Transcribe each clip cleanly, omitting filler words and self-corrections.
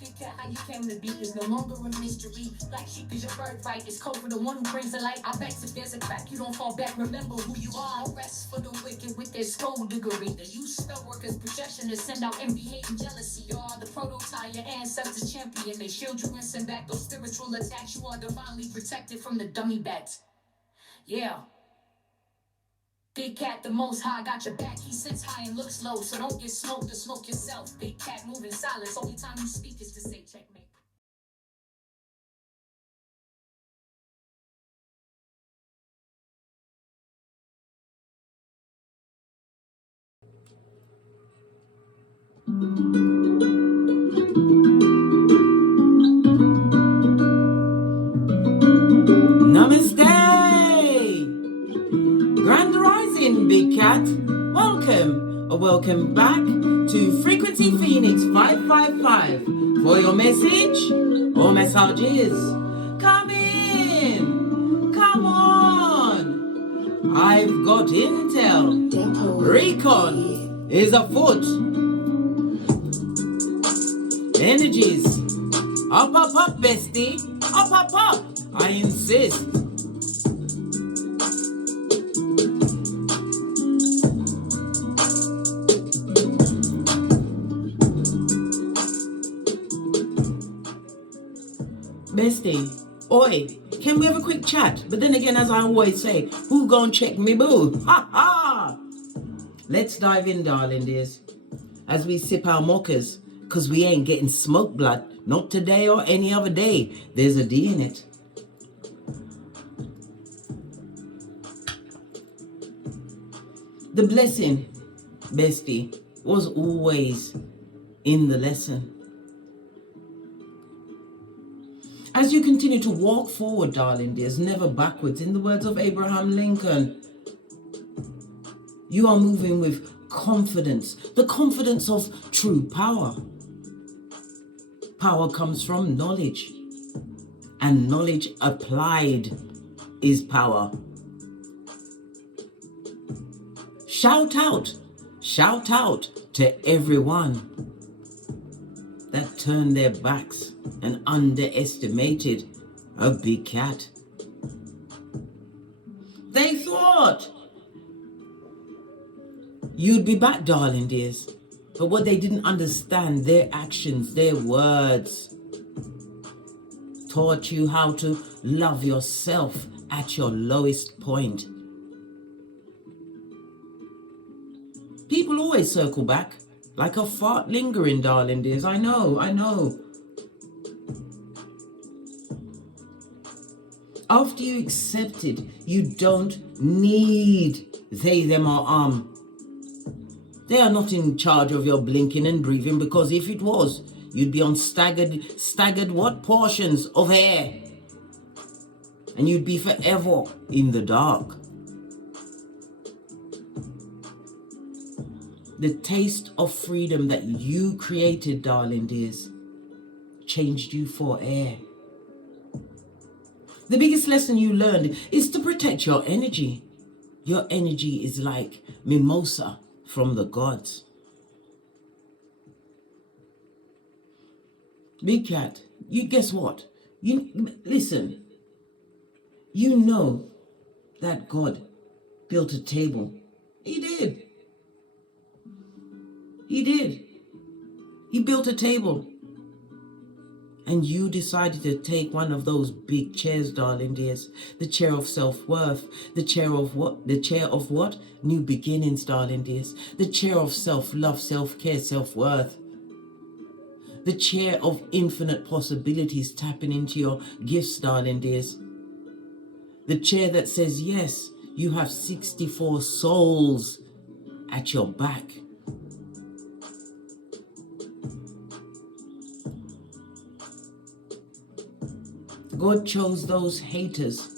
Big cat, how you came to be is no longer a mystery. Black sheep is your birthright. It's code for the one who brings the light. I bet if there's a crack, you don't fall back. Remember who you are. No rest for the wicked with their skullduggery. The use spell workers' projection to send out envy, hate, and jealousy. You are the prototype, your ancestors champion. They shield you and send back those spiritual attacks. You are divinely protected from the dummy bats. Yeah. Big cat, the most high, got your back. He sits high and looks low, so don't get smoked or smoke yourself. Big cat, moving silence. Only time you speak is to say checkmate. Namaste! Grand Rising, Big Cat. Welcome back to Frequency Phoenix 555 for your message or messages. Come in! Come on! I've got intel. Recon is afoot. Energies. Up, bestie. Up. I insist. Bestie, oi, can we have a quick chat? But then again, as I always say, who gon' check me boo? Ha ha! Let's dive in, darling dears, as we sip our mochas, because we ain't getting smoke blood, not today or any other day. There's a D in it. The blessing, bestie, was always in the lesson. As you continue to walk forward, darling dears, never backwards, in the words of Abraham Lincoln, you are moving with confidence, the confidence of true power. Power comes from knowledge, and knowledge applied is power. Shout out to everyone that turned their backs and underestimated a big cat. They thought you'd be back, darling dears, but what they didn't understand, their actions, their words, taught you how to love yourself at your lowest point. People always circle back, like a fart lingering, darling dears. I know. After you accepted, you don't need they, them, or They are not in charge of your blinking and breathing, because if it was, you'd be on staggered what portions of air? And you'd be forever in the dark. The taste of freedom that you created, darling dears, changed you for air. The biggest lesson you learned is to protect your energy. Your energy is like mimosa from the gods. Big cat, you guess what? Listen. You know that God built a table. He did. He built a table. And you decided to take one of those big chairs, darling dears. The chair of self-worth. The chair of what? The chair of what? New beginnings, darling dears. The chair of self-love, self-care, self-worth. The chair of infinite possibilities, tapping into your gifts, darling dears. The chair that says, yes, you have 64 souls at your back. God chose those haters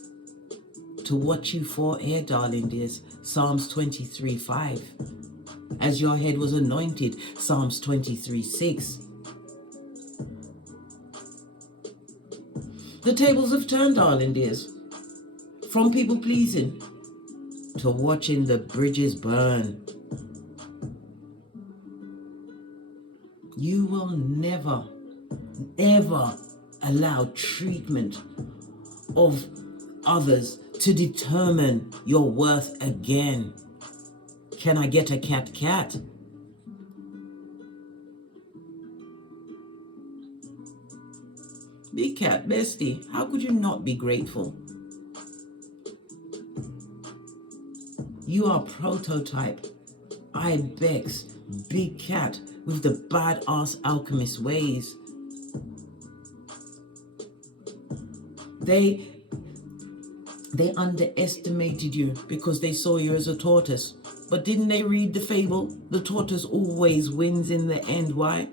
to watch you for air, darling dears. Psalms 23:5. As your head was anointed, Psalms 23:6. The tables have turned, darling dears, from people pleasing to watching the bridges burn. You will never ever allow treatment of others to determine your worth again. Can I get a cat? Big cat, bestie, how could you not be grateful? You are prototype, Ibex, big cat with the badass alchemist ways. They underestimated you because they saw you as a tortoise. But didn't they read the fable? The tortoise always wins in the end. Why?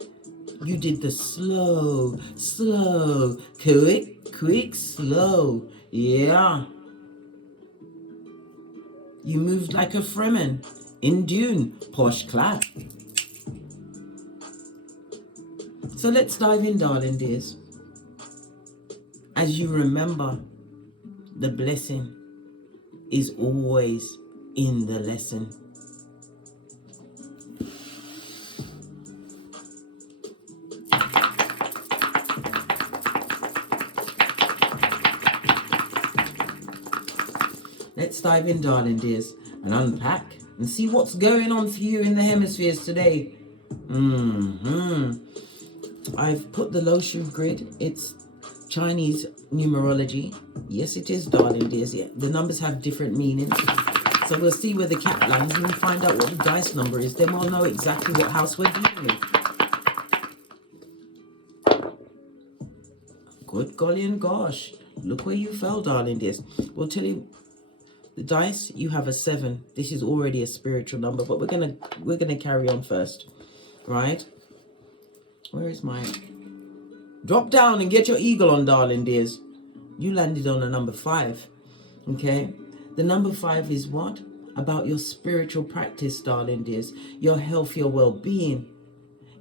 You did the slow, quick, slow. Yeah. You moved like a Fremen in Dune. Posh clap. So let's dive in, darling dears. As you remember, the blessing is always in the lesson. Let's dive in, darling dears, and unpack and see what's going on for you in the hemispheres today. I've put the Loshu grid. It's Chinese numerology. Yes, it is, darling dears. Yeah, the numbers have different meanings. So we'll see where the cat lands and we'll find out what the dice number is. Then we'll know exactly what house we're dealing with. Good golly and gosh. Look where you fell, darling dears. We'll tell you the dice, you have a 7. This is already a spiritual number, but we're gonna carry on first. Right? Where is my... Drop down and get your eagle on, darling dears. You landed on a number 5. Okay? The number 5 is what? About your spiritual practice, darling dears. Your health, your well-being.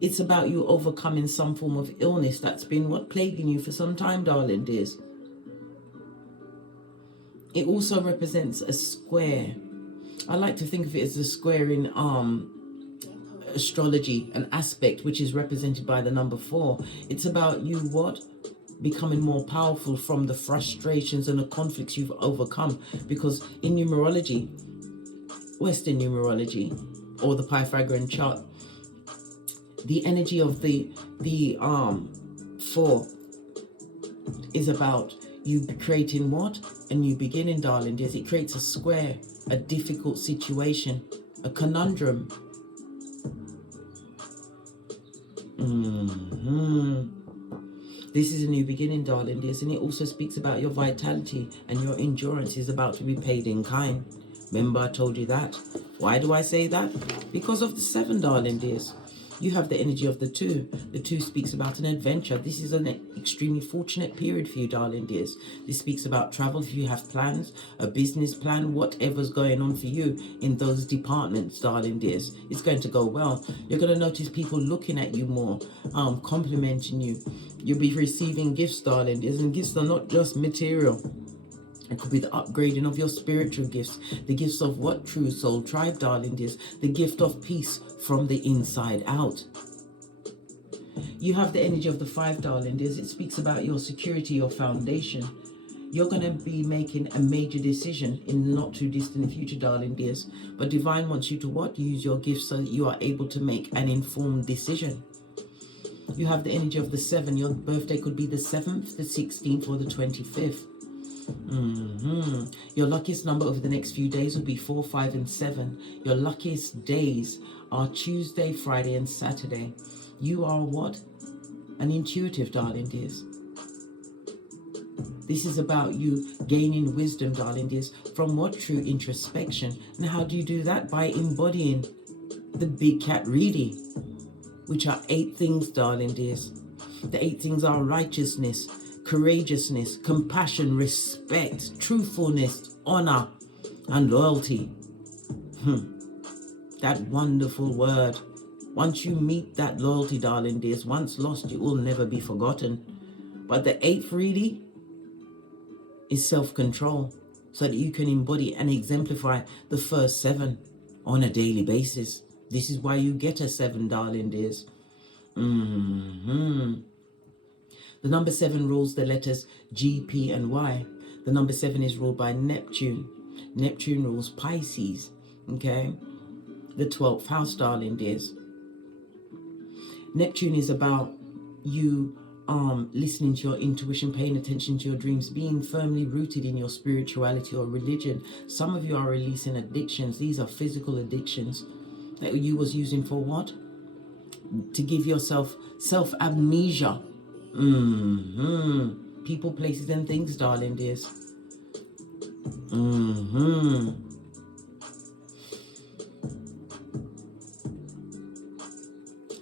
It's about you overcoming some form of illness that's been what plaguing you for some time, darling dears. It also represents a square. I like to think of it as a square in astrology, an aspect which is represented by the number 4. It's about you what? Becoming more powerful from the frustrations and the conflicts you've overcome. Because in numerology, Western numerology, or the Pythagorean chart, the energy of the 4 is about you creating what? A new beginning, darling dears. It creates a square, a difficult situation, a conundrum. This is a new beginning, darling dears, and it also speaks about your vitality and your endurance is about to be paid in kind. Remember I told you that? Why do I say that? Because of the 7, darling dears. You have the energy of the 2. The 2 speaks about an adventure. This is an extremely fortunate period for you, darling dears. This speaks about travel if you have plans, a business plan, whatever's going on for you in those departments, darling dears. It's going to go well. You're going to notice people looking at you more, complimenting you. You'll be receiving gifts, darling dears, and gifts are not just material. It could be the upgrading of your spiritual gifts, the gifts of what? True soul tribe, darling dears, the gift of peace from the inside out. You have the energy of the 5, darling dears. It speaks about your security, your foundation. You're going to be making a major decision in the not too distant future, darling dears. But Divine wants you to what? Use your gifts so that you are able to make an informed decision. You have the energy of the 7. Your birthday could be the 7th, the 16th, or the 25th. Your luckiest number over the next few days will be 4, 5, and 7. Your luckiest days are Tuesday, Friday, and Saturday. You are what? An intuitive, darling dears. This is about you gaining wisdom, darling dears, from what? True introspection. And how do you do that? By embodying the big cat reading, which are 8 things, darling dears. The 8 things are righteousness, courageousness, compassion, respect, truthfulness, honor, and loyalty. That wonderful word. Once you meet that loyalty, darling dears, once lost, it will never be forgotten. But the 8th really is self-control, so that you can embody and exemplify the first 7 on a daily basis. This is why you get a 7, darling dears. The number 7 rules the letters G, P, and Y. The number 7 is ruled by Neptune. Neptune rules Pisces, okay? The 12th house, darling dears. Neptune is about you listening to your intuition, paying attention to your dreams, being firmly rooted in your spirituality or religion. Some of you are releasing addictions. These are physical addictions that you was using for what? To give yourself self-amnesia. People, places, and things, darling dears.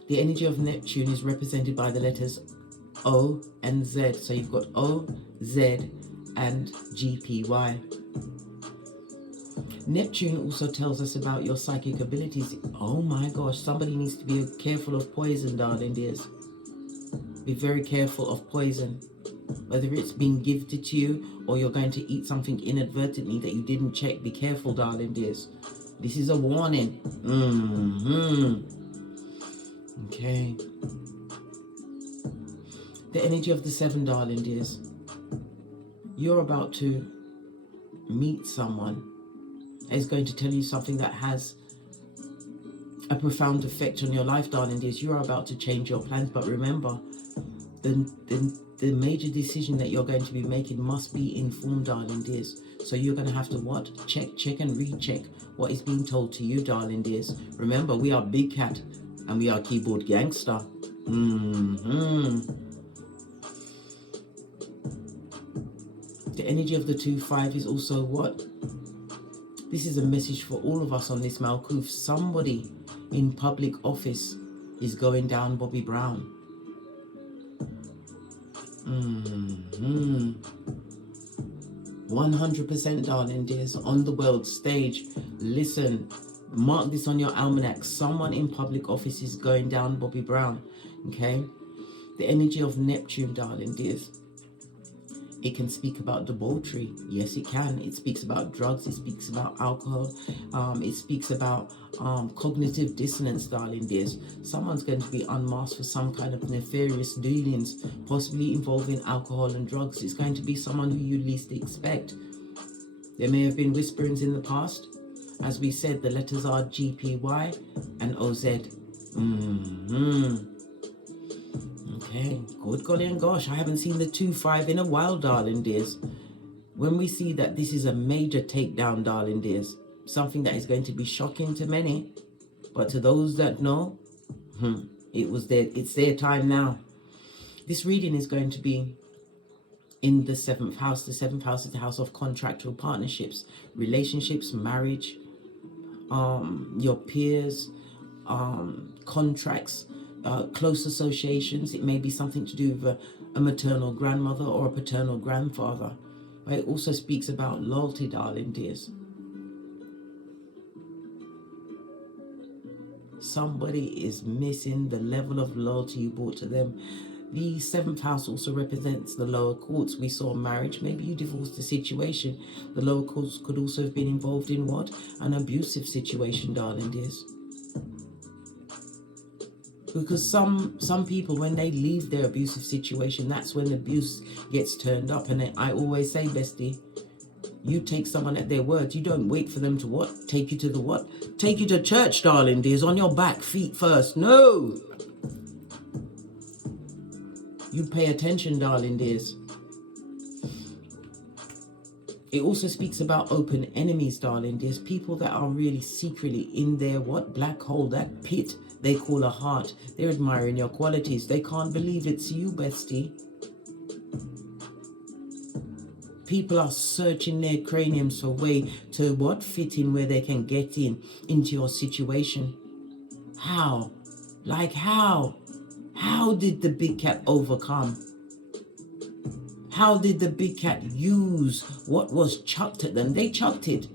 The energy of Neptune is represented by the letters O and Z. So you've got O, Z, and GPY. Neptune also tells us about your psychic abilities. Oh my gosh, somebody needs to be careful of poison, darling dears. Be very careful of poison. Whether it's being gifted to you or you're going to eat something inadvertently that you didn't check, be careful, darling dears. This is a warning. Okay. The energy of the 7, darling dears. You're about to meet someone that is going to tell you something that has a profound effect on your life, darling dears. You're about to change your plans, but remember, the major decision that you're going to be making must be informed, darling dears. So you're going to have to what? Check and recheck what is being told to you, darling dears. Remember, we are Big Cat and we are Keyboard Gangster. The energy of the 2-5 is also what? This is a message for all of us on this Malkuth. Somebody in public office is going down Bobby Brown. 100%, darling dears, on the world stage. Listen, mark this on your almanac. Someone in public office is going down Bobby Brown, okay? The energy of Neptune, darling dears. It can speak about debauchery. Yes, it can. It speaks about drugs. It speaks about alcohol. It speaks about cognitive dissonance, darling dears. Someone's going to be unmasked for some kind of nefarious dealings, possibly involving alcohol and drugs. It's going to be someone who you least expect. There may have been whisperings in the past. As we said, the letters are GPY and OZ. Okay, good golly and gosh, I haven't seen the 2-5 in a while, darling dears. When we see that this is a major takedown, darling dears, something that is going to be shocking to many, but to those that know, it's their time now. This reading is going to be in the 7th house. The 7th house is the house of contractual partnerships, relationships, marriage, your peers, contracts, close associations. It may be something to do with a maternal grandmother or a paternal grandfather. But it also speaks about loyalty, darling dears. Somebody is missing the level of loyalty you brought to them. The 7th house also represents the lower courts. We saw marriage. Maybe you divorced the situation. The lower courts could also have been involved in what? An abusive situation, darling dears. Because some people, when they leave their abusive situation, that's when abuse gets turned up. And I always say, bestie, you take someone at their word. You don't wait for them to what? Take you to the what? Take you to church, darling dears, on your back feet first. No! You pay attention, darling dears. It also speaks about open enemies, darling dears. People that are really secretly in their what? Black hole, that pit they call a heart. They're admiring your qualities. They can't believe it's you, bestie. People are searching their craniums for a way to what? Fit in where they can get into your situation. How? Like how? How did the big cat overcome? How did the big cat use what was chucked at them? They chucked it.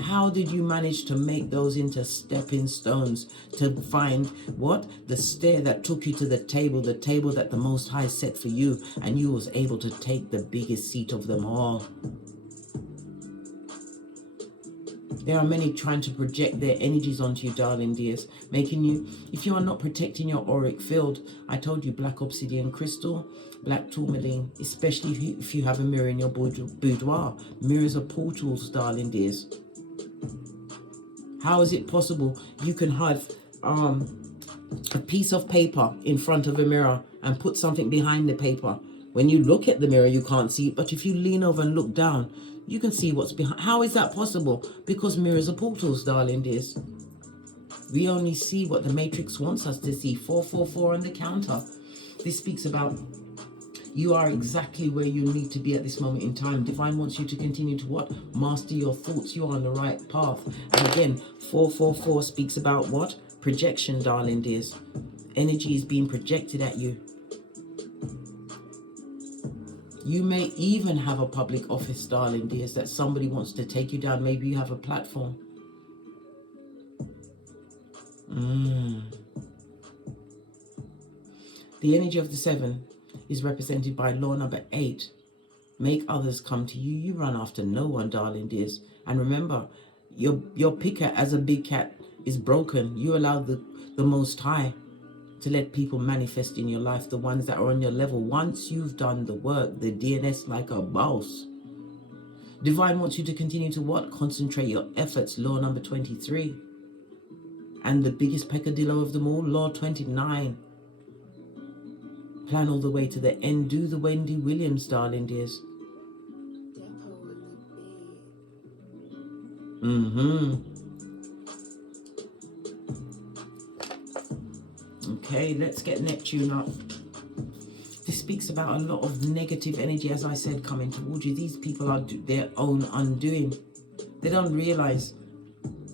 How did you manage to make those into stepping stones to find what? The stair that took you to the table that the Most High set for you, and you was able to take the biggest seat of them all. There are many trying to project their energies onto you, darling dears, making you, if you are not protecting your auric field, I told you black obsidian crystal, black tourmaline, especially if you have a mirror in your boudoir. Mirrors are portals, darling dears. How is it possible you can have a piece of paper in front of a mirror and put something behind the paper? When you look at the mirror, you can't see it, but if you lean over and look down, you can see what's behind. How is that possible? Because mirrors are portals, darling dears. We only see what the matrix wants us to see. 444 on the counter. This speaks about you are exactly where you need to be at this moment in time. Divine wants you to continue to what? Master your thoughts. You are on the right path. And again, 444 speaks about what? Projection, darling dears. Energy is being projected at you. You may even have a public office, darling dears, that somebody wants to take you down. Maybe you have a platform. The energy of the 7 is represented by law number 8. Make others come to you. You run after no one, darling dears. And remember, your picker as a big cat is broken. You allow the Most High to let people manifest in your life, the ones that are on your level. Once you've done the work, the DNS like a boss. Divine wants you to continue to what? Concentrate your efforts, law number 23. And the biggest peccadillo of them all, law 29. Plan all the way to the end. Do the Wendy Williams, darling dears. Okay, let's get Neptune up. This speaks about a lot of negative energy, as I said, coming towards you. These people are their own undoing. They don't realize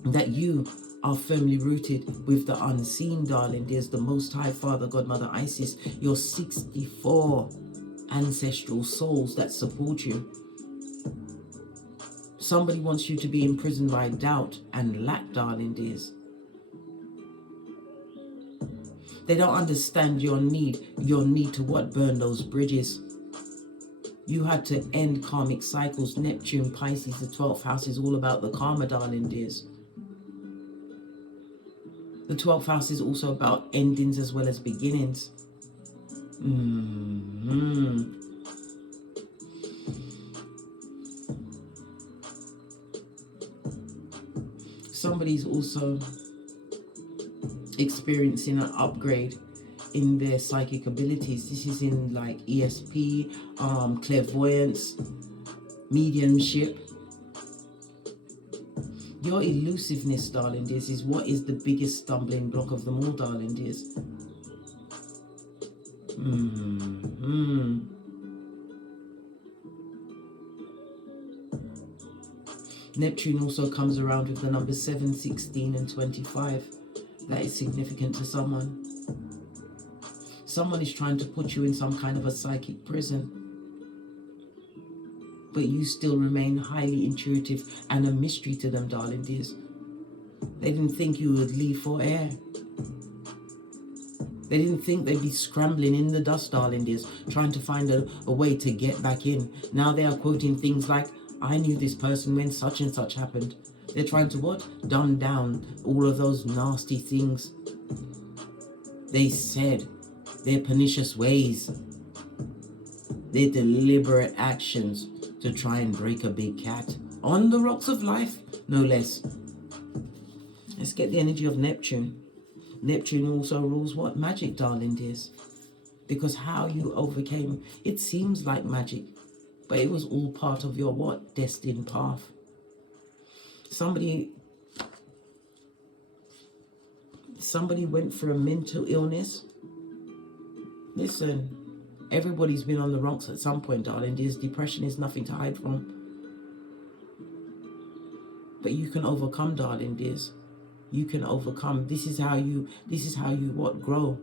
that you are firmly rooted with the unseen, darling. There's the Most High Father, Godmother Isis, your 64 ancestral souls that support you. Somebody wants you to be imprisoned by doubt and lack, darling dears. They don't understand your need to what? Burn those bridges. You had to end karmic cycles. Neptune, Pisces, the 12th house is all about the karma, darling dears. The 12th house is also about endings as well as beginnings. Somebody's also experiencing an upgrade in their psychic abilities. This is in like ESP, clairvoyance, mediumship. Your elusiveness, darling dears, is what is the biggest stumbling block of them all, darling dears. Neptune also comes around with the numbers 7, 16, and 25. That is significant to someone. Someone is trying to put you in some kind of a psychic prison, but you still remain highly intuitive and a mystery to them, darling dears. They didn't think you would leave for air. They didn't think they'd be scrambling in the dust, darling dears, trying to find a way to get back in. Now they are quoting things like, I knew this person when such and such happened. They're trying to what? Dumb down all of those nasty things they said, their pernicious ways, their deliberate actions to try and break a big cat on the rocks of life, no less. Let's get the energy of Neptune. Neptune also rules what? Magic, darling dears. Because how you overcame, it seems like magic, but it was all part of your what? Destined path. Somebody went through a mental illness. Listen, everybody's been on the rocks at some point, darling dears. Depression is nothing to hide from. But you can overcome, darling dears. You can overcome. This is how you what? Grow.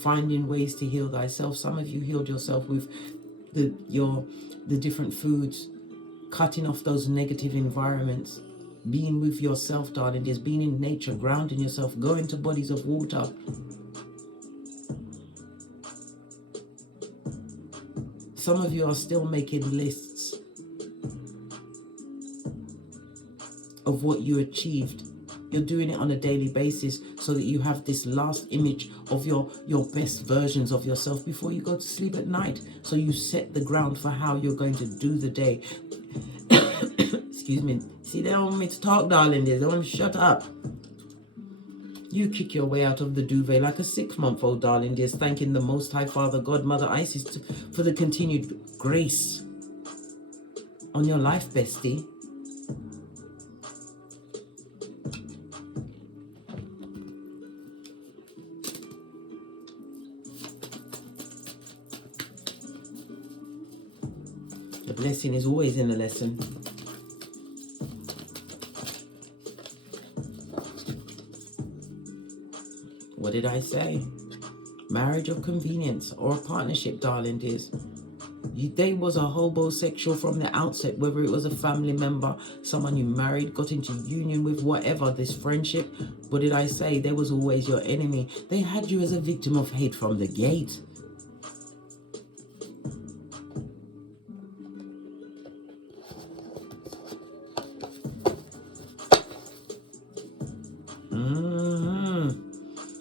Finding ways to heal thyself. Some of you healed yourself with the different foods, cutting off those negative environments, being with yourself, darling dears, being in nature, grounding yourself, going to bodies of water. Some of you are still making lists. of what you achieved. You're doing it on a daily basis so that you have this last image of your best versions of yourself before you go to sleep at night. So you set the ground for how you're going to do the day. Excuse me. See, they don't want me to talk, darling. They don't want me to shut up. You kick your way out of the duvet like a 6-month-old, darling dears, thanking the Most High Father, God, Mother Isis for the continued grace on your life, bestie. The blessing is always in the lesson. What did I say? Marriage of convenience or a partnership, darling dears. They was a homosexual from the outset, whether it was a family member, someone you married, got into union with, whatever, this friendship. What did I say? They was always your enemy. They had you as a victim of hate from the gate.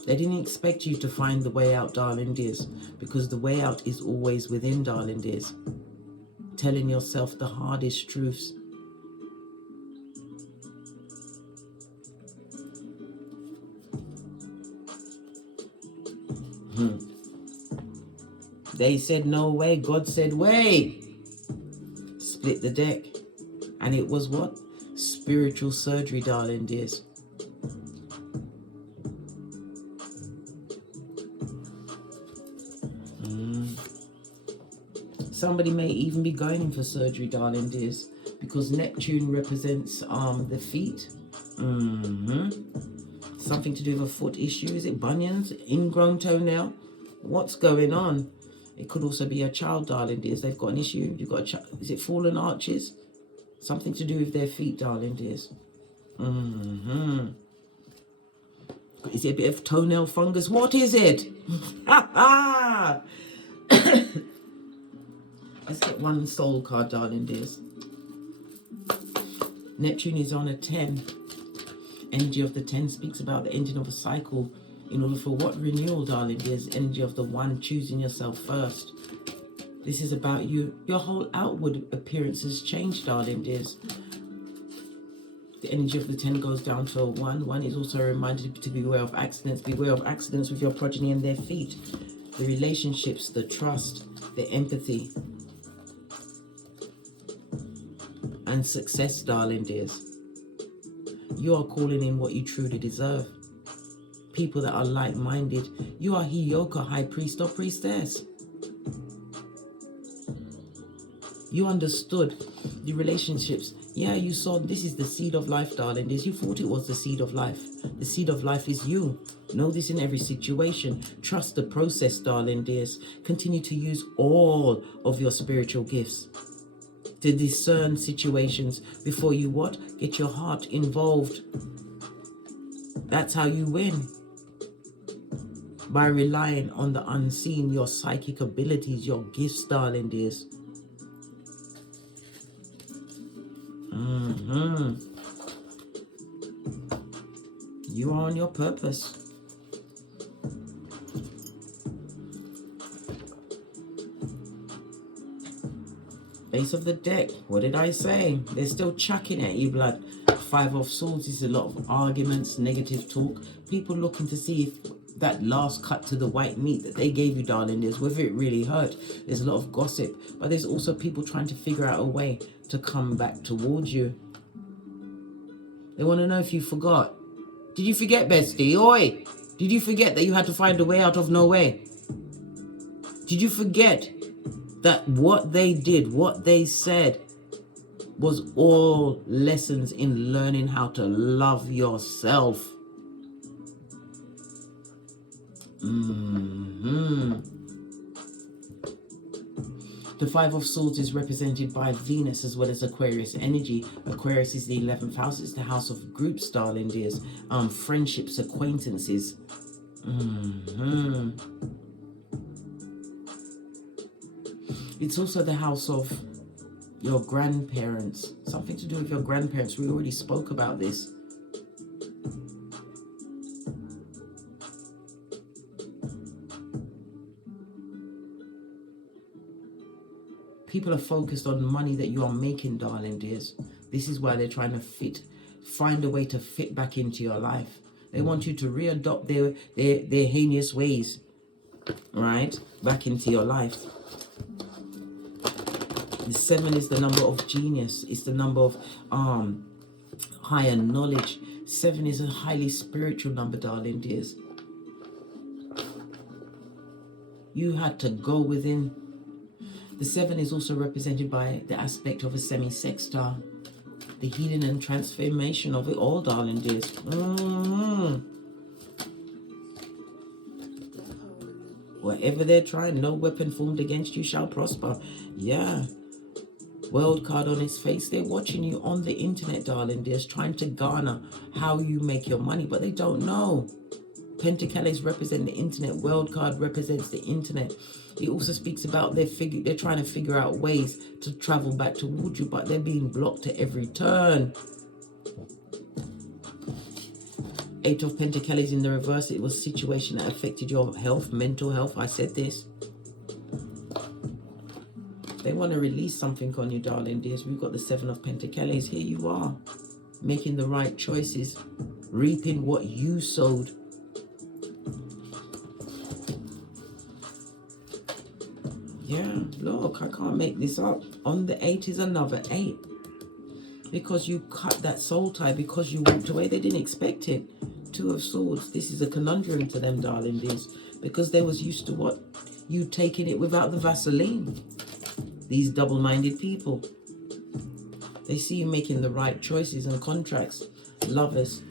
They didn't expect you to find the way out, darling dears, because the way out is always within, darling dears. Telling yourself the hardest truths. They said no way, God said way. Split the deck. And it was what? Spiritual surgery, darling dears. Somebody may even be going in for surgery, darling dears, because Neptune represents the feet. Something to do with a foot issue. Is it bunions? Ingrown toenail? What's going on? It could also be a child, darling dears. They've got an issue. You've got a child. Is it fallen arches? Something to do with their feet, darling dears. Is it a bit of toenail fungus? What is it? Let's get one soul card, darling dears. Neptune is on a 10. Energy of the 10 speaks about the ending of a cycle. In order for what? Renewal, darling dears. Energy of the 1, choosing yourself first. This is about you. Your whole outward appearance has changed, darling dears. The energy of the 10 goes down to a 1. 1 is also a reminder to beware of accidents. Beware of accidents with your progeny and their feet. The relationships, the trust, the empathy. And success, darling dears. You are calling in what you truly deserve. People that are like-minded. You are HEYOKA High Priest or Priestess. You understood the relationships. Yeah, you saw this is the seed of life, darling dears. You thought it was the seed of life. The seed of life is you. Know this in every situation. Trust the process, darling dears. Continue to use all of your spiritual gifts to discern situations before you what? Get your heart involved. That's how you win. By relying on the unseen, your psychic abilities, your gifts, darling dears. You are on your purpose. Ace of the deck. What did I say? They're still chucking at you, blood. 5 of Swords is a lot of arguments, negative talk. People looking to see if that last cut to the white meat that they gave you, darling, is whether it really hurt. There's a lot of gossip. But there's also people trying to figure out a way to come back towards you. They want to know if you forgot. Did you forget, bestie? Oi! Did you forget that you had to find a way out of no way? Did you forget that what they did, what they said, was all lessons in learning how to love yourself? The 5 of Swords is represented by Venus as well as Aquarius energy. Aquarius is the 11th house. It's the house of groups, darling dears. Friendships, acquaintances. It's also the house of your grandparents. Something to do with your grandparents. We already spoke about this. People are focused on money that you are making, darling dears. This is why they're trying to find a way to fit back into your life. They want you to readopt their heinous ways, right, back into your life. The 7 is the number of genius. It's the number of higher knowledge. 7 is a highly spiritual number, darling dears. You had to go within. The 7 is also represented by the aspect of a semi-sextile. The healing and transformation of it all, darling dears. Whatever they're trying, no weapon formed against you shall prosper. Yeah. World card on its face. They're watching you on the internet, darling dears, trying to garner how you make your money, but they don't know. Pentacles represent the internet. World card represents the internet. It also speaks about they're trying to figure out ways to travel back towards you, but they're being blocked at every turn. 8 of Pentacles in the reverse. It was a situation that affected your health, mental health. I said this. They want to release something on you, darling dears. We've got the 7 of Pentacles. Here you are, making the right choices, reaping what you sowed. Yeah, look, I can't make this up. On the 8 is another 8. Because you cut that soul tie, because you walked away. They didn't expect it. 2 of Swords. This is a conundrum to them, darling dears. Because they was used to what? You taking it without the Vaseline. These double-minded people. They see you making the right choices and contracts. Lovers.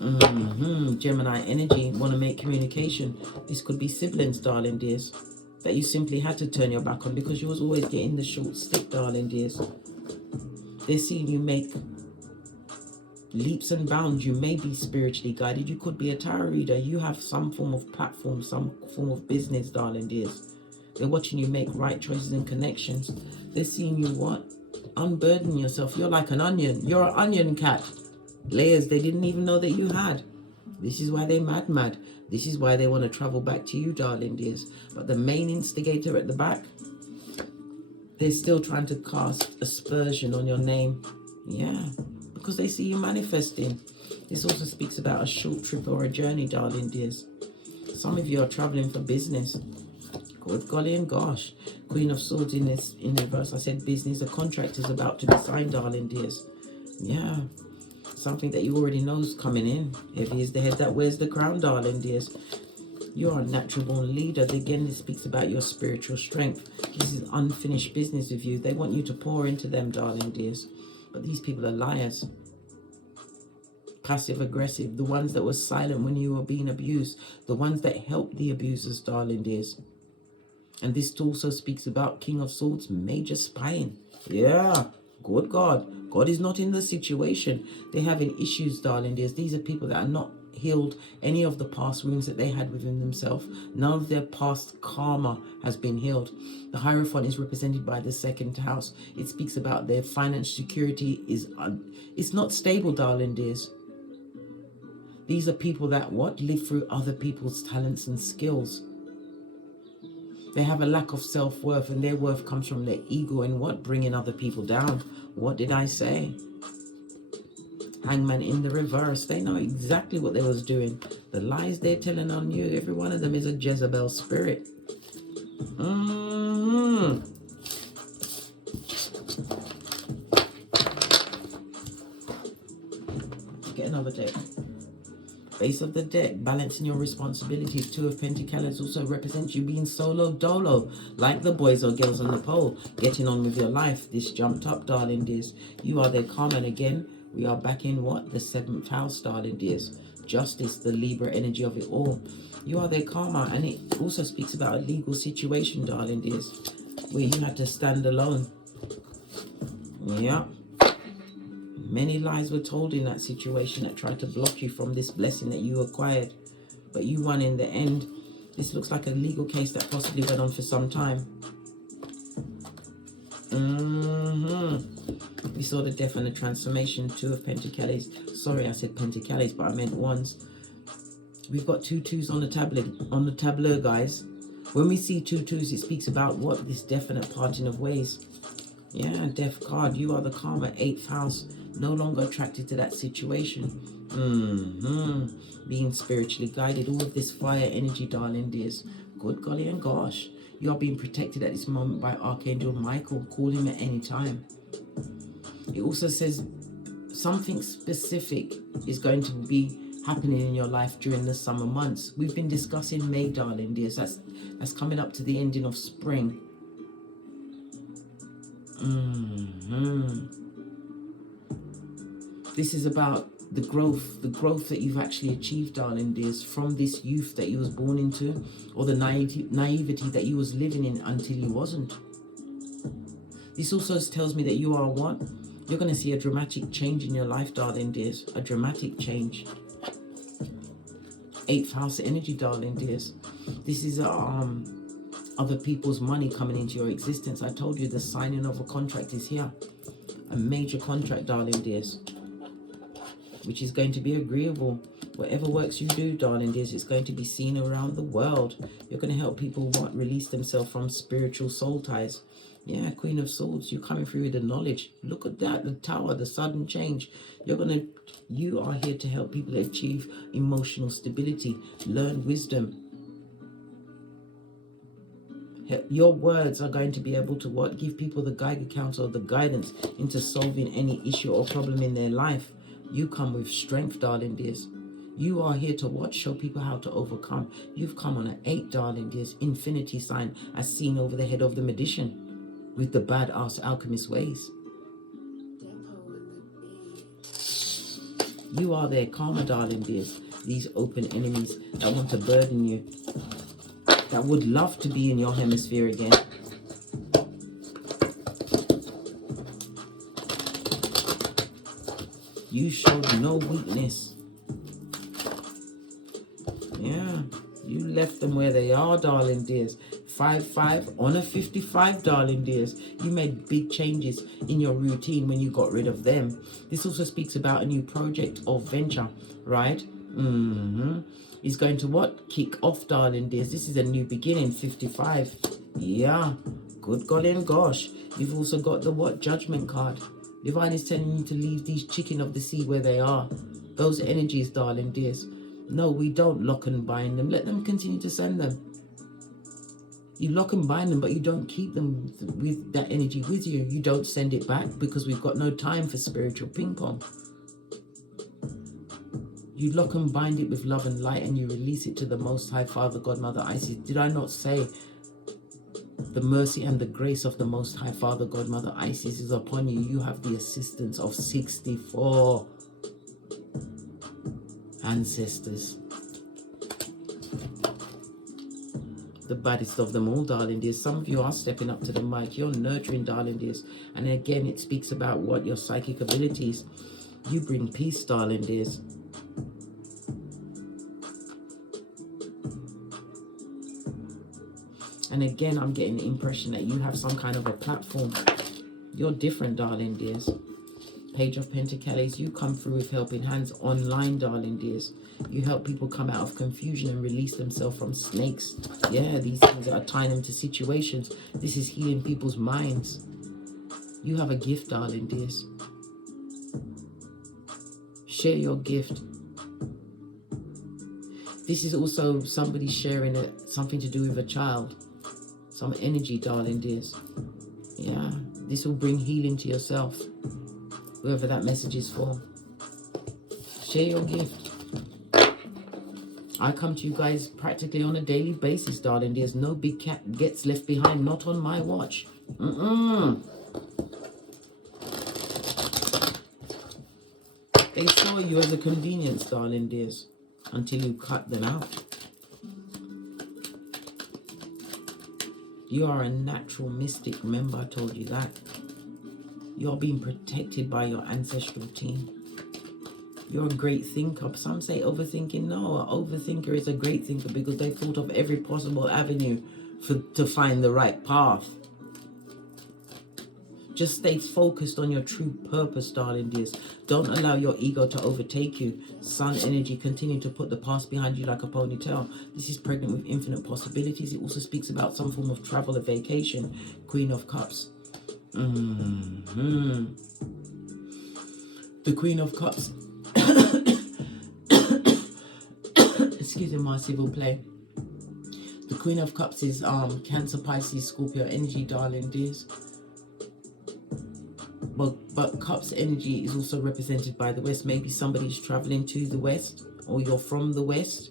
Gemini energy. Want to make communication. This could be siblings, darling dears, that you simply had to turn your back on because you was always getting the short stick, darling dears. They're seeing you make leaps and bounds. You may be spiritually guided. You could be a tarot reader. You have some form of platform, some form of business, darling dears. They're watching you make right choices and connections. They're seeing you what? Unburden yourself. You're like an onion. You're an onion cat. Layers they didn't even know that you had. This is why they're mad. This is why they want to travel back to you, darling dears. But the main instigator at the back, they're still trying to cast aspersion on your name. Yeah, because they see you manifesting. This also speaks about a short trip or a journey, darling dears. Some of you are traveling for business. Good golly and gosh. Queen of Swords in reverse. I said business. A contract is about to be signed, darling dears. Yeah. Something that you already know is coming in. Heavy is the head that wears the crown, darling dears. You are a natural born leader. Again, this speaks about your spiritual strength. This is unfinished business with you. They want you to pour into them, darling dears. But these people are liars. Passive aggressive. The ones that were silent when you were being abused. The ones that helped the abusers, darling dears. And this also speaks about King of Swords, major spying. Yeah, good God. God is not in the situation. They're having issues, darling dears. These are people that are not healed any of the past wounds that they had within themselves. None of their past karma has been healed. The Hierophant is represented by the 2nd house. It speaks about their financial security it's not stable, darling dears. These are people that what? Live through other people's talents and skills. They have a lack of self-worth, and their worth comes from their ego and what? Bringing other people down. What did I say? Hangman in the reverse. They know exactly what they was doing. The lies they're telling on you, every one of them is a Jezebel spirit. Get another deck. Base of the deck, balancing your responsibilities. 2 of Pentacles also represents you being solo dolo, like the boys or girls on the pole, getting on with your life. This jumped up, darling dears. You are their karma, and again, we are back in what? The 7th house, darling dears. Justice, the Libra energy of it all. You are their karma, and it also speaks about a legal situation, darling dears, where you had to stand alone. Yeah. Many lies were told in that situation that tried to block you from this blessing that you acquired. But you won in the end. This looks like a legal case that possibly went on for some time. We saw the death and the transformation. 2 of Pentacles. Sorry, I said Pentacles, but I meant wands. We've got 2 twos on the tableau, guys. When we see 2 twos, it speaks about what? This definite parting of ways. Yeah, death card. You are the karma, 8th house. No longer attracted to that situation. Being spiritually guided. All of this fire energy, darling dears. Good golly and gosh. You are being protected at this moment by Archangel Michael. Call him at any time. It also says something specific is going to be happening in your life during the summer months. We've been discussing May, darling dears. That's coming up to the ending of spring. This is about the growth that you've actually achieved, darling dears, from this youth that you was born into, or the naivety that you was living in until you wasn't. This also tells me that you are what? You're going to see a dramatic change in your life, darling dears. A dramatic change. 8th house energy, darling dears. This is other people's money coming into your existence. I told you the signing of a contract is here. A major contract, darling dears, which is going to be agreeable. Whatever works you do, darling dears, it's going to be seen around the world. You're going to help people release themselves from spiritual soul ties. Yeah, Queen of Swords, you're coming through with the knowledge. Look at that, the tower, the sudden change. You are here to help people achieve emotional stability, learn wisdom. Your words are going to be able to what? Give people the Geiger counsel, the guidance into solving any issue or problem in their life. You come with strength, darling dears. You are here to what? Show people how to overcome. You've come on an 8, darling dears, infinity sign as seen over the head of the magician with the badass alchemist ways. You are their karma, darling dears. These open enemies that want to burden you, that would love to be in your hemisphere again. You showed no weakness. Yeah, you left them where they are, darling dears. 5-5 on a 55, darling dears. You made big changes in your routine when you got rid of them. This also speaks about a new project or venture, right? Is going to what? Kick off, darling dears. This is a new beginning, 55. Yeah, good golly and gosh. You've also got the what? Judgment card. Divine is telling you to leave these chicken of the sea where they are. Those energies, darling dears. No, we don't lock and bind them. Let them continue to send them. You lock and bind them, but you don't keep them with that energy with you. You don't send it back because we've got no time for spiritual ping pong. You lock and bind it with love and light and you release it to the Most High Father, God, Mother, Isis. Did I not say the mercy and the grace of the Most High Father, God, Mother, Isis is upon you? You have the assistance of 64 ancestors. The baddest of them all, darling dears. Some of you are stepping up to the mic. You're nurturing, darling dears. And again, it speaks about what? Your psychic abilities. You bring peace, darling dears. And again, I'm getting the impression that you have some kind of a platform. You're different, darling dears. Page of Pentacles, you come through with helping hands online, darling dears. You help people come out of confusion and release themselves from snakes. Yeah, these things are tying them to situations. This is healing people's minds. You have a gift, darling dears. Share your gift. This is also somebody sharing something to do with a child. Some energy, darling dears. Yeah, this will bring healing to yourself. Whoever that message is for. Share your gift. I come to you guys practically on a daily basis, darling. There's no big cat gets left behind. Not on my watch. They saw you as a convenience, darling dears, until you cut them out. You are a natural mystic. Remember, I told you that. You're being protected by your ancestral team. You're a great thinker. Some say overthinking. No, an overthinker is a great thinker because they thought of every possible avenue to find the right path. Just stay focused on your true purpose, darling dears. Don't allow your ego to overtake you. Sun energy, continue to put the past behind you like a ponytail. This is pregnant with infinite possibilities. It also speaks about some form of travel or vacation. Queen of Cups. The Queen of Cups. Excuse me, s'il vous plaît. The Queen of Cups is Cancer, Pisces, Scorpio energy, darling dears. But Cups energy is also represented by the West. Maybe somebody's traveling to the West, or you're from the West.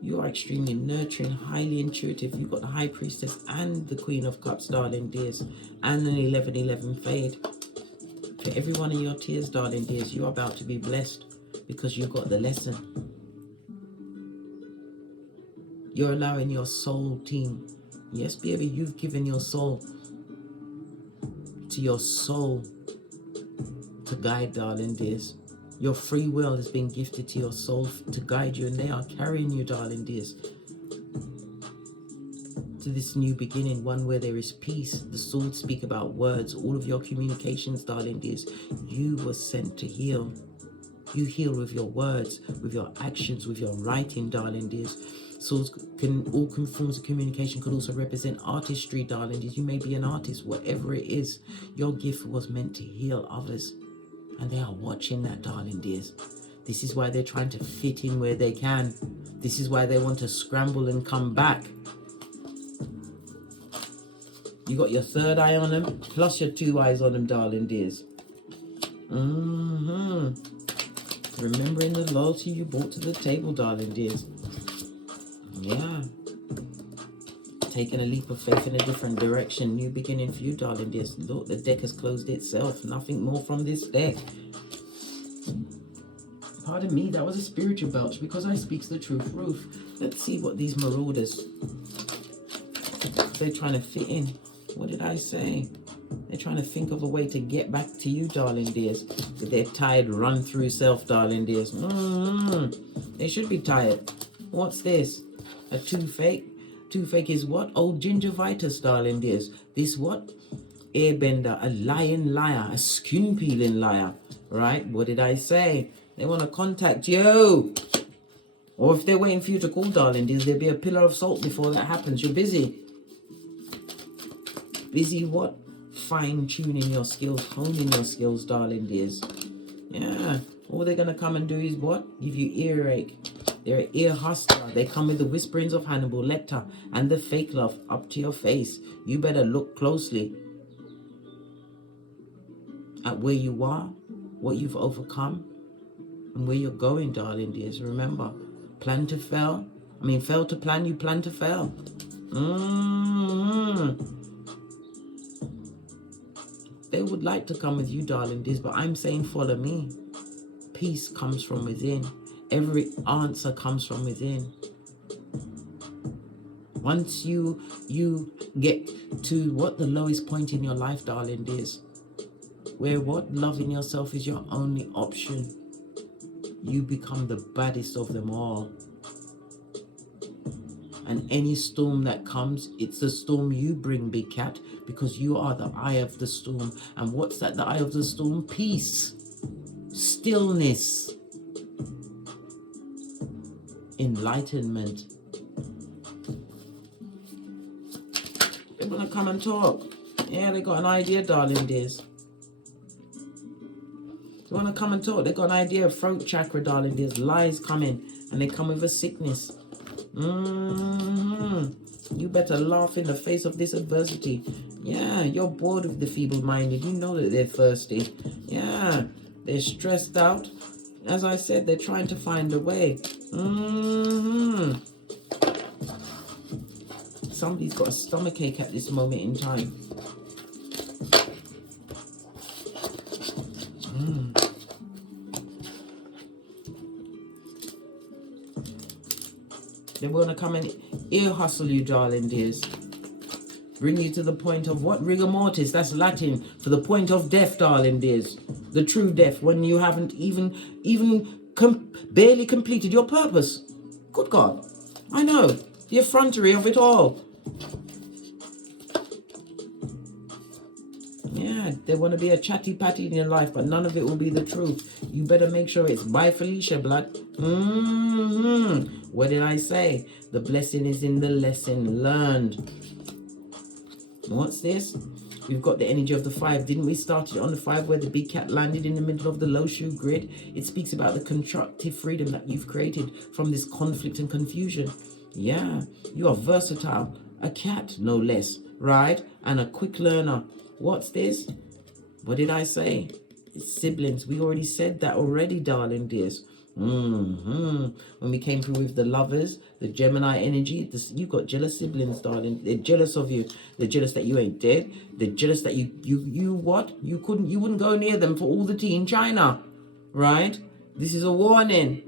You are extremely nurturing, highly intuitive. You've got the High Priestess and the Queen of Cups, darling dears, and an 1111 fade. For every one of your tears, darling dears, you're about to be blessed because you got the lesson. You're allowing your soul team. Yes, baby, you've given your soul to your soul to guide, darling dears. Your free will has been gifted to your soul to guide you, and they are carrying you, darling dears, to this new beginning, one where there is peace. The swords speak about words. All of your communications, darling dears, you were sent to heal. You heal with your words, with your actions, with your writing, darling dears. Swords can, all forms of communication could also represent artistry, darling dears. You may be an artist, whatever it is. Your gift was meant to heal others. And they are watching that, darling dears. This is why they're trying to fit in where they can. This is why they want to scramble and come back. You got your third eye on them, plus your two eyes on them, darling dears. Remembering the loyalty you brought to the table, darling dears. Yeah. Taking a leap of faith in a different direction. New beginning for you, darling dears. Look, the deck has closed itself. Nothing more from this deck. Pardon me, that was a spiritual belch because I speak the truth. Roof. Let's see what these marauders, they're trying to fit in. What did I say? They're trying to think of a way to get back to you, darling dears. But they're tired, run through self, darling dears. They should be tired. What's this? A two-fake? Two-fake is what? Old gingivitis, darling dears. This what? Airbender, a lying liar, a skin-peeling liar. Right? What did I say? They want to contact you. Or if they're waiting for you to call, darling dears, there'll be a pillar of salt before that happens. You're busy. Busy what? Fine-tuning your skills, honing your skills, darling dears. Yeah. All they're going to come and do is what? Give you earache. They're an ear hustler. They come with the whisperings of Hannibal Lecter and the fake love up to your face. You better look closely at where you are, what you've overcome, and where you're going, darling dears. Remember, plan to fail. Fail to plan, you plan to fail. They would like to come with you, darling dears, but I'm saying follow me. Peace comes from within. Every answer comes from within. Once you get to what the lowest point in your life, darling dears, where what? Loving yourself is your only option, you become the baddest of them all. And any storm that comes, it's the storm you bring, big cat, because you are the eye of the storm. And what's that, the eye of the storm? Peace, stillness, enlightenment. They want to come and talk. Yeah, they got an idea, darling dears. They want to come and talk. They got an idea of throat chakra, darling dears. Lies coming, and they come with a sickness. You better laugh in the face of this adversity. Yeah, you're bored of the feeble-minded. You know that they're thirsty. Yeah, they're stressed out. As I said, they're trying to find a way. Somebody's got a stomachache at this moment in time. They want to come and ear hustle you, darling dears. Bring you to the point of what? Rigor mortis. That's Latin for the point of death, darling dears. The true death, when you haven't even barely completed your purpose. Good God. I know. The effrontery of it all. Yeah, they want to be a chatty patty in your life, but none of it will be the truth. You better make sure it's by Felicia, blood. What did I say? The blessing is in the lesson learned. What's this? We've got the energy of the 5. Didn't we start it on the 5 where the big cat landed in the middle of the low shoe grid? It speaks about the constructive freedom that you've created from this conflict and confusion. Yeah, you are versatile. A cat, no less, right? And a quick learner. What's this? What did I say? It's siblings. We already said that already, darling dears. When we came through with the lovers, the Gemini energy, you got jealous siblings, darling. They're jealous of you. They're jealous that you ain't dead. They're jealous that you what? You wouldn't go near them for all the tea in China, right? This is a warning.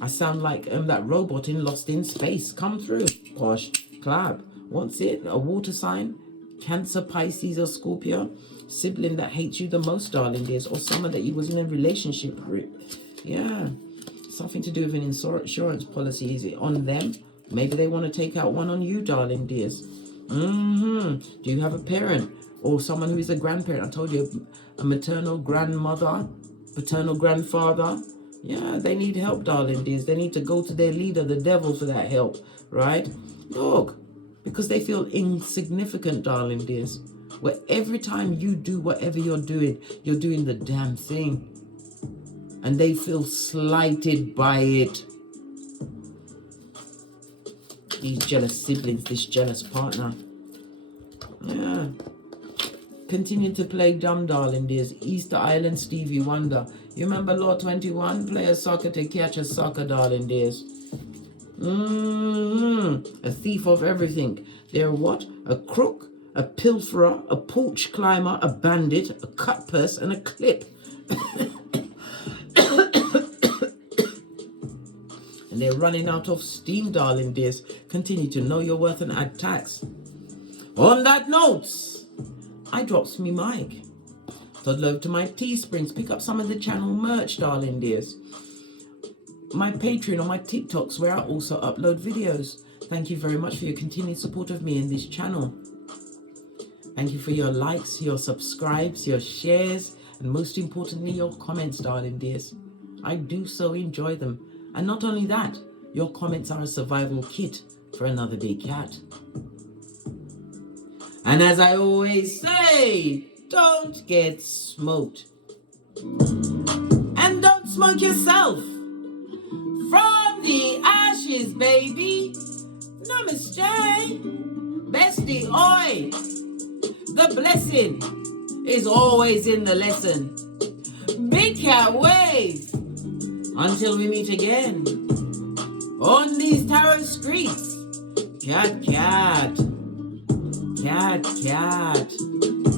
I sound like that robot in Lost in Space. Come through, posh, clap. What's it? A water sign? Cancer, Pisces, or Scorpio? Sibling that hates you the most, darling dears, or someone that you was in a relationship with. Yeah, something to do with an insurance policy. Is it on them? Maybe they want to take out one on you, darling dears. Do you have a parent or someone who is a grandparent? I told you, a maternal grandmother, paternal grandfather. Yeah, they need help, darling dears. They need to go to their leader, the devil, for that help, right? Look, because they feel insignificant, darling dears. Where every time you do whatever you're doing the damn thing. And they feel slighted by it. These jealous siblings, this jealous partner. Yeah. Continue to play dumb, darling dears. Easter Island, Stevie Wonder. You remember Law 21? Play a soccer to catch a sucker, darling dears. A thief of everything. They're what? A crook, a pilferer, a porch climber, a bandit, a cut purse, and a clip. And they're running out of steam, darling dears. Continue to know your worth and add tax. On that note, I drops me mic. Toddle over to my Teesprings. Pick up some of the channel merch, darling dears. My Patreon or my TikToks, where I also upload videos. Thank you very much for your continued support of me in this channel. Thank you for your likes, your subscribes, your shares, and most importantly, your comments, darling dears. I do so enjoy them. And not only that, your comments are a survival kit for another big cat. And as I always say, don't get smoked. And don't smoke yourself. From the ashes, baby. Namaste. Bestie, oi. The blessing is always in the lesson. Big cat wave. Until we meet again on these tarot streets. Cat, cat. Cat, cat.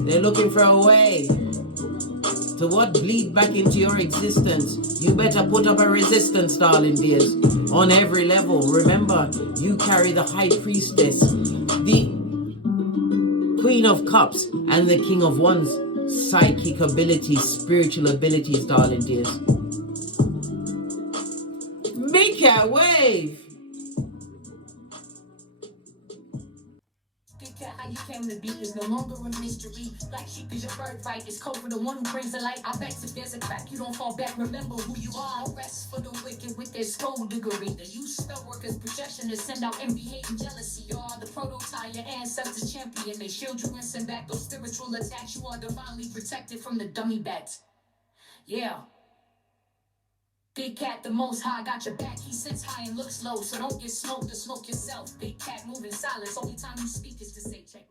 They're looking for a way to what? Bleed back into your existence. You better put up a resistance, darling dears, on every level. Remember, you carry the High Priestess, the Queen of Cups, and the King of Wands. Psychic abilities, spiritual abilities, darling dears. Big cat wave. How you came to be is no longer a mystery. Black sheep is your birthright. It's code for the one who brings the light. I bet if there's a crack, you don't fall back. Remember who you are. No rest for the wicked with their skullduggery. The use spell workers' projection to send out envy, hate, and jealousy. You are the prototype, your ancestors champion. They shield you and send back those spiritual attacks. You are divinely protected from the dummy bats. Yeah. Big cat, the most high, got your back. He sits high and looks low, so don't get smoked or smoke yourself. Big cat moving silence. Only time you speak is to say check.